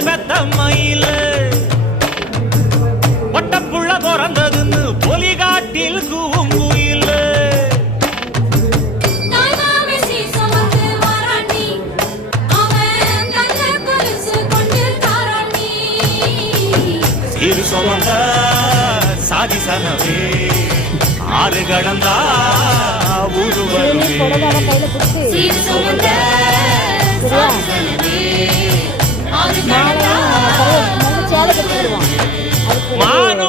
பெத்த மயில ஒட்டப்புள்ள பிறந்ததுன்னு பொலிகாட்டில் கூவும் குயில் சீர் சுமந்த சாதி சனவே ஆறு கடந்தா ஊருவருமே மானோ